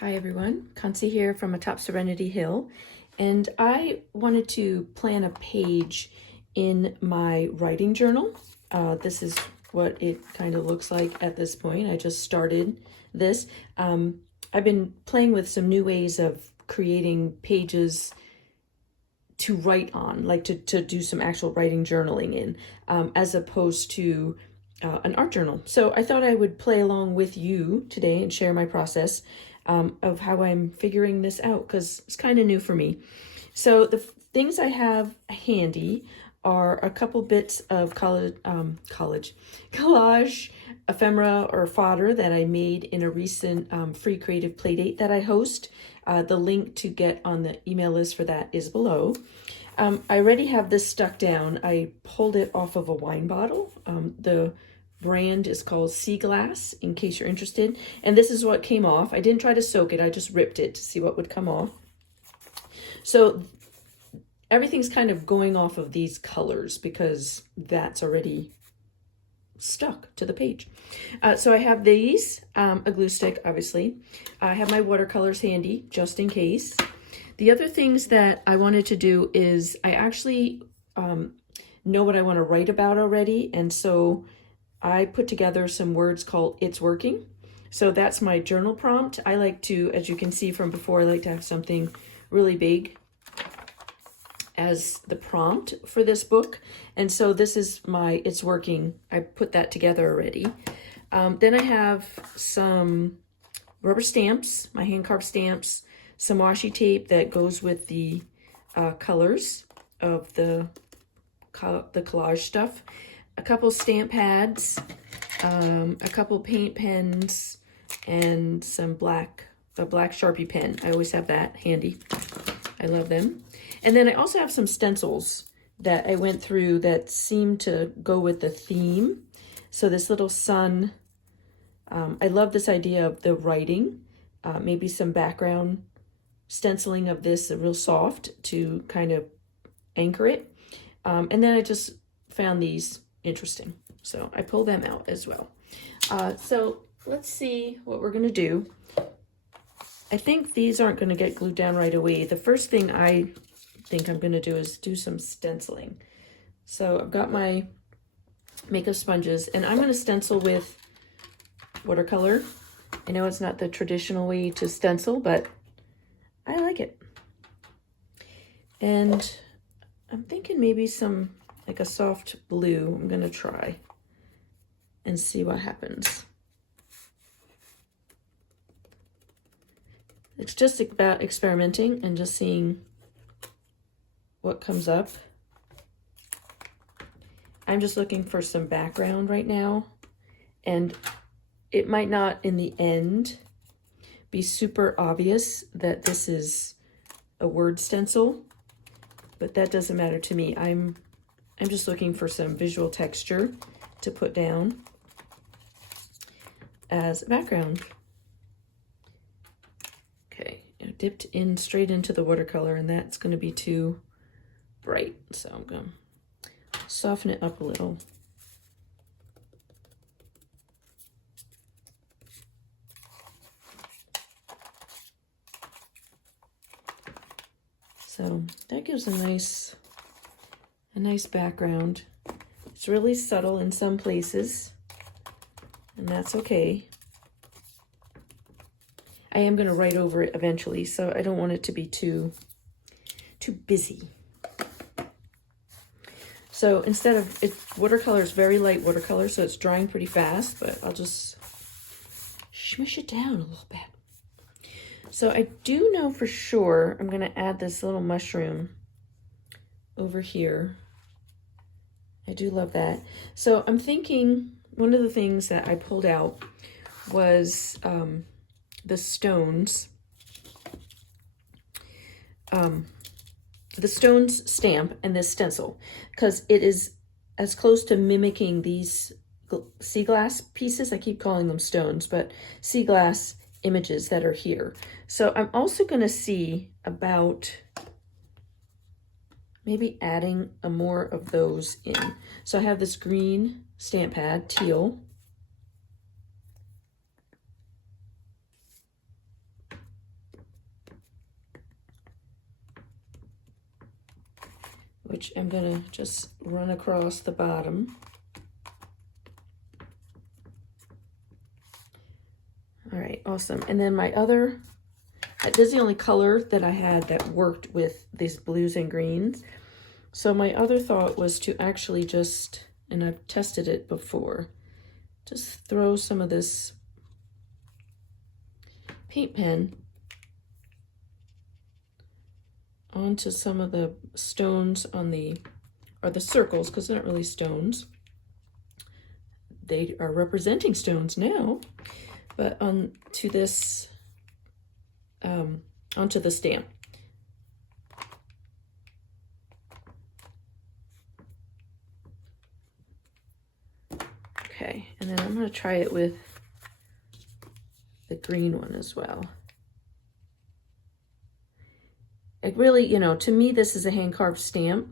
Hi everyone, Kansi here from atop Serenity Hill, and I wanted to plan a page in my writing journal. This is what it kind of looks like at this point. I just started this. I've been playing with some new ways of creating pages to write on, like to do some actual writing journaling in, as opposed to an art journal. So I thought I would play along with you today and share my process of how I'm figuring this out, because it's kind of new for me. So the things I have handy are a couple bits of collage, ephemera or fodder that I made in a recent free Creative Playdate that I host. The link to get on the email list for that is below. I already have this stuck down. I pulled it off of a wine bottle. The brand is called Sea Glass, in case you're interested. And this is what came off. I didn't try to soak it. I just ripped it to see what would come off. So everything's kind of going off of these colors because that's already stuck to the page. So I have these, a glue stick, obviously. I have my watercolors handy, just in case. The other things that I wanted to do is I actually know what I want to write about already, and so I put together some words called It's Working. So that's my journal prompt. I like to, as you can see from before, I like to have something really big as the prompt for this book. And so this is my It's Working. I put that together already. Then I have some rubber stamps, my hand carved stamps, some washi tape that goes with the colors of the collage stuff, a couple stamp pads, a couple paint pens, and some a black Sharpie pen. I always have that handy. I love them. And then I also have some stencils that I went through that seem to go with the theme. So this little sun, I love this idea of the writing, maybe some background stenciling of this, real soft to kind of anchor it. And then I just found these interesting, so I pulled them out as well. So let's see what we're gonna do. I think these aren't gonna get glued down right away. The first thing I think I'm gonna do is do some stenciling. So I've got my makeup sponges, and I'm gonna stencil with watercolor. I know it's not the traditional way to stencil, but I like it. And I'm thinking maybe some, like a soft blue, I'm gonna try and see what happens. It's just about experimenting and just seeing what comes up. I'm just looking for some background right now, and it might not in the end be super obvious that this is a word stencil, but that doesn't matter to me. I'm just looking for some visual texture to put down as a background. Okay, I dipped in straight into the watercolor, and that's going to be too bright, so I'm going to soften it up a little. So that gives a nice background. It's really subtle in some places, and that's okay. I am going to write over it eventually, so I don't want it to be too busy. So instead of, watercolor is very light watercolor, so it's drying pretty fast, but I'll just smush it down a little bit. So I do know for sure I'm going to add this little mushroom over here. I do love that. So I'm thinking one of the things that I pulled out was the stones. The stones stamp and this stencil, because it is as close to mimicking these sea glass pieces. I keep calling them stones, but sea glass images that are here. So I'm also going to see about maybe adding more of those in. So I have this green stamp pad, teal. which I'm gonna just run across the bottom. All right, awesome. And then my other, this is the only color that I had that worked with these blues and greens. So my other thought was to actually just, and I've tested it before, just throw some of this paint pen onto some of the stones on the, or the circles, because they're not really stones. They are representing stones now, but onto this, onto the stamp. Okay, and then I'm going to try it with the green one as well. It really, you know, to me, this is a hand carved stamp,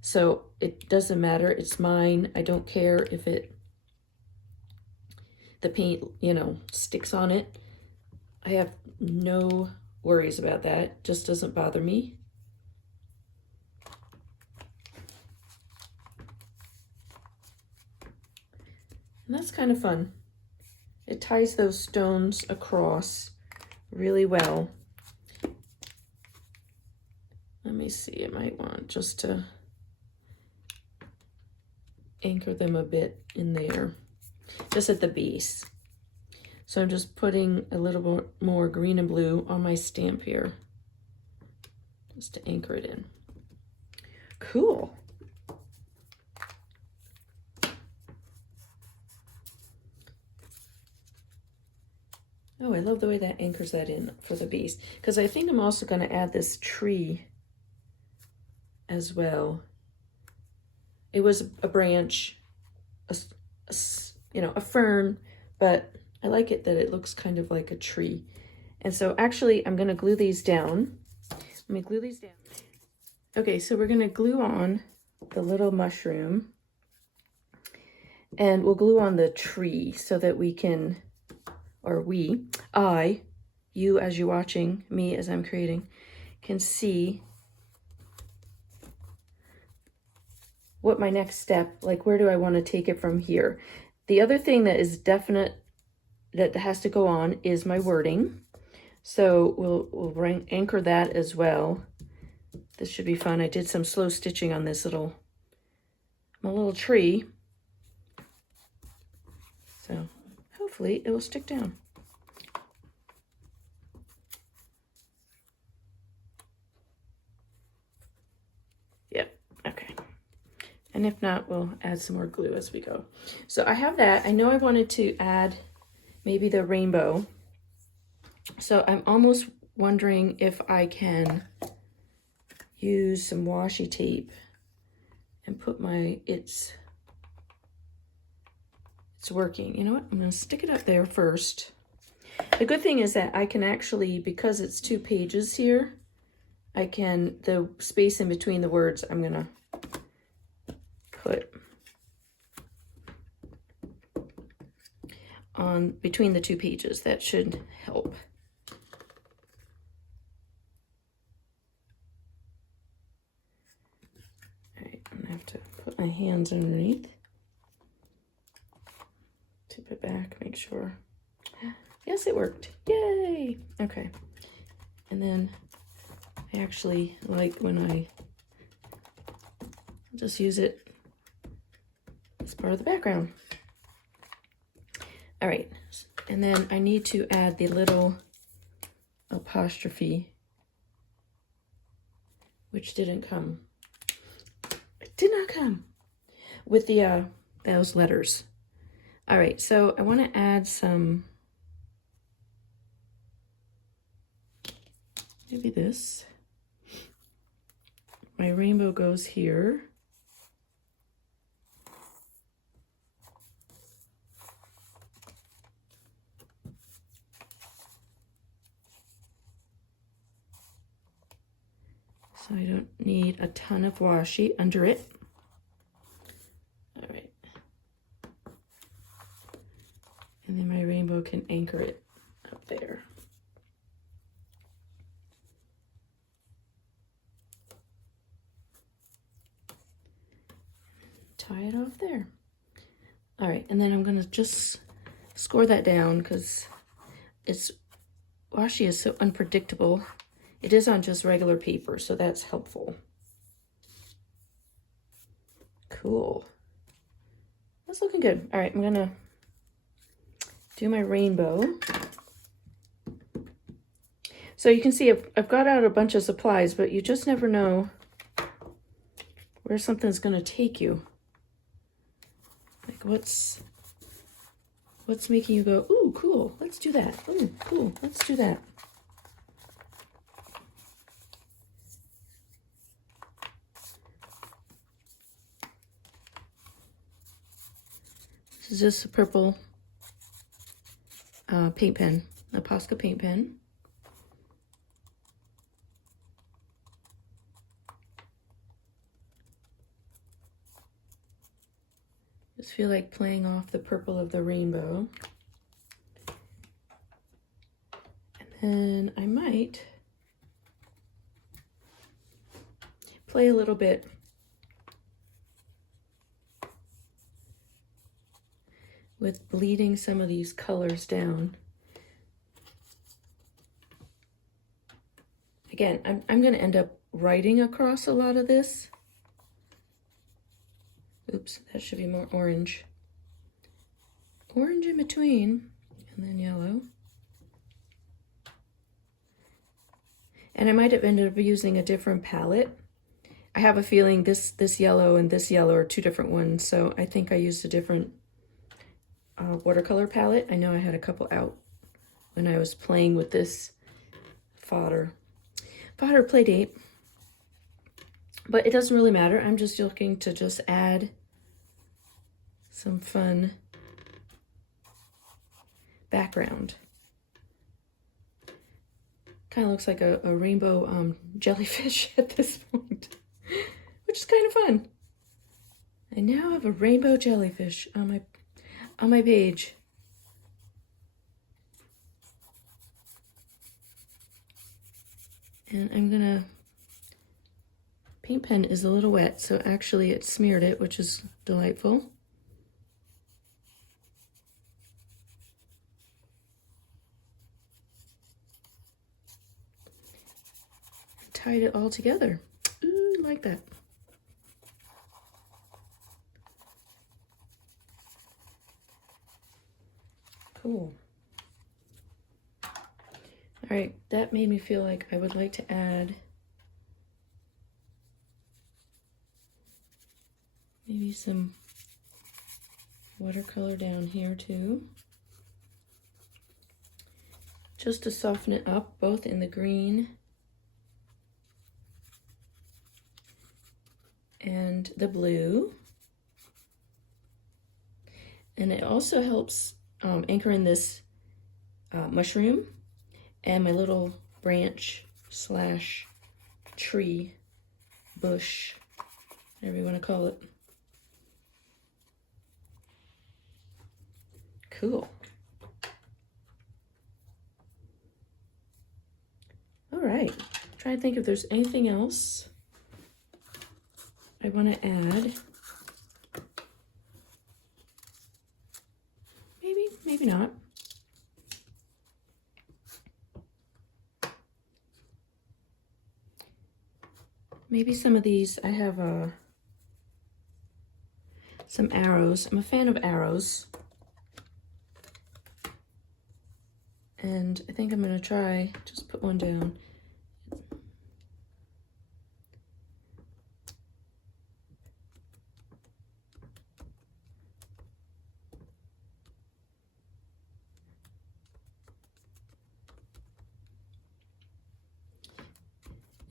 so it doesn't matter. It's mine. I don't care if the paint, you know, sticks on it. I have no worries about that. It just doesn't bother me. And that's kind of fun. It ties those stones across really well. Let me see, I might want just to anchor them a bit in there, just at the base. So I'm just putting a little bit more green and blue on my stamp here, just to anchor it in. Cool. Oh, I love the way that anchors that in for the base, because I think I'm also going to add this tree as well. It was a branch, you know, a fern, but I like it that it looks kind of like a tree. And so actually I'm going to glue these down. Let me glue these down. Okay, so we're going to glue on the little mushroom, and we'll glue on the tree so that we can, or you as you're watching, me as I'm creating, can see what my next step, like where do I want to take it from here. The other thing that is definite that has to go on is my wording. So we'll anchor that as well. This should be fun. I did some slow stitching on this my little tree. So hopefully it will stick down. Yep, okay. And if not, we'll add some more glue as we go. So I have that. I know I wanted to add maybe the rainbow. So I'm almost wondering if I can use some washi tape and put it's working. You know what? I'm going to stick it up there first. The good thing is that I can actually, because it's 2 pages here, the space in between the words, I'm going to put on between the 2 pages. That should help. All right, I'm going to have to put my hands underneath. Tip it back, make sure. Yes, it worked. Yay! Okay. And then I actually like when I just use it as part of the background. All right. And then I need to add the little apostrophe, which didn't come. It did not come with the those letters. All right, so I want to add some, maybe this. My rainbow goes here. So I don't need a ton of washi under it. All right. And then my rainbow can anchor it up there. and then I'm gonna just score that down because washi is so unpredictable. It is on just regular paper, so that's helpful. Cool. That's looking good. All right, I'm gonna do my rainbow. So you can see I've got out a bunch of supplies, but you just never know where something's gonna take you. Like what's making you go, ooh, cool, let's do that. Ooh, cool, let's do that. This is just a purple paint pen, a Posca paint pen. Just feel like playing off the purple of the rainbow. And then I might play a little bit with bleeding some of these colors down. Again, I'm going to end up writing across a lot of this. Oops, that should be more orange. Orange in between, and then yellow. And I might have ended up using a different palette. I have a feeling this yellow and this yellow are two different ones, so I think I used a different watercolor palette. I know I had a couple out when I was playing with this fodder Playdate, but it doesn't really matter. I'm just looking to just add some fun background. Kind of looks like a rainbow jellyfish at this point, which is kind of fun. I now have a rainbow jellyfish on my page. And I'm gonna, paint pen is a little wet, so actually it smeared it, which is delightful. Tied it all together. Ooh, like that. Cool. All right, that made me feel like I would like to add maybe some watercolor down here too, just to soften it up, both in the green and the blue. And it also helps anchor in this mushroom and my little branch slash tree, bush, whatever you want to call it. Cool. All right, trying to think if there's anything else I want to add. Maybe not. Maybe some of these, I have some arrows. I'm a fan of arrows. And I think I'm gonna try, just put one down.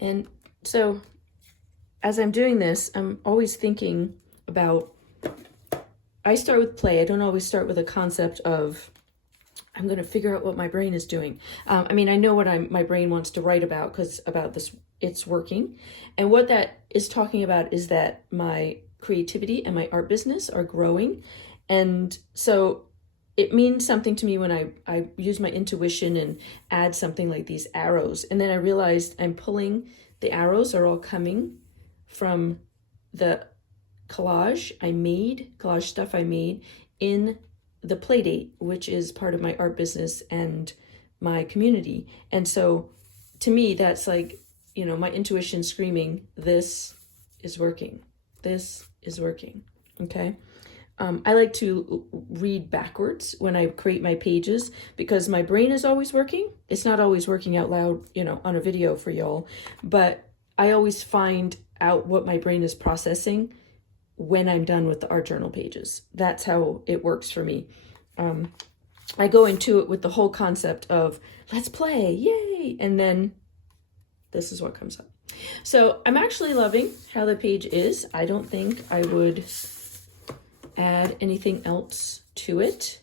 And so as I'm doing this, I'm always thinking about, I start with play. I don't always start with a concept of, I'm going to figure out what my brain is doing. I mean, I know what my brain wants to write about because about this, it's working. And what that is talking about is that my creativity and my art business are growing. And so it means something to me when I use my intuition and add something like these arrows. And then I realized I'm pulling, the arrows are all coming from the collage stuff I made in the Playdate, which is part of my art business and my community. And so to me, that's like, you know, my intuition screaming, this is working. This is working. Okay. I like to read backwards when I create my pages because my brain is always working. It's not always working out loud, you know, on a video for y'all, but I always find out what my brain is processing when I'm done with the art journal pages. That's how it works for me. I go into it with the whole concept of let's play, yay, and then this is what comes up. So I'm actually loving how the page is. I don't think I would add anything else to it.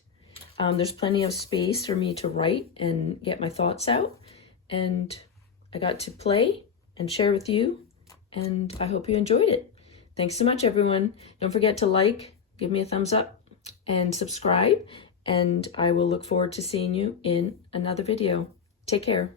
There's plenty of space for me to write and get my thoughts out, and I got to play and share with you, and I hope you enjoyed it. Thanks so much, everyone. Don't forget to like, give me a thumbs up, and subscribe, and I will look forward to seeing you in another video. Take care.